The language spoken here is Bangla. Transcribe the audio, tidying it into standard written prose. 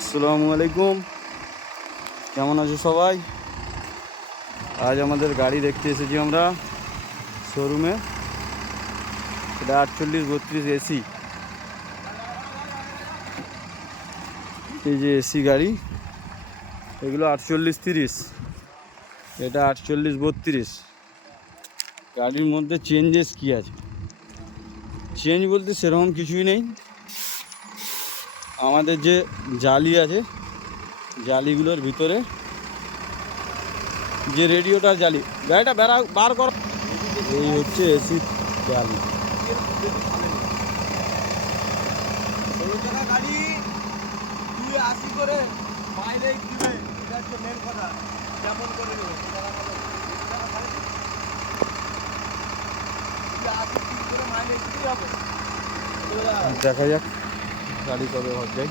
আসসালামু আলাইকুম, কেমন আছো সবাই? আজ আমাদের গাড়ি দেখতে এসেছি আমরা শোরুমে। এটা 4832 এসি। এই যে এসি গাড়ি, এগুলো 4830, এটা 4832। গাড়ির মধ্যে চেঞ্জেস কি আছে? চেঞ্জ বলতে সেরকম কিছুই নেই। আমাদের যে জালি আছে, জালিগুলোর ভিতরে যে রেডিওটার জালি, গাড়িটা বার কর। এই হচ্ছে এসি জালি। গাড়ি 280 করে মাইলেজ দিবে, এটা হচ্ছে মেন কথা। যেমন করে নেবে করে মাইলেজ দিতেই হবে। দেখা যাক গাড়ি কবে হয়ে যায়।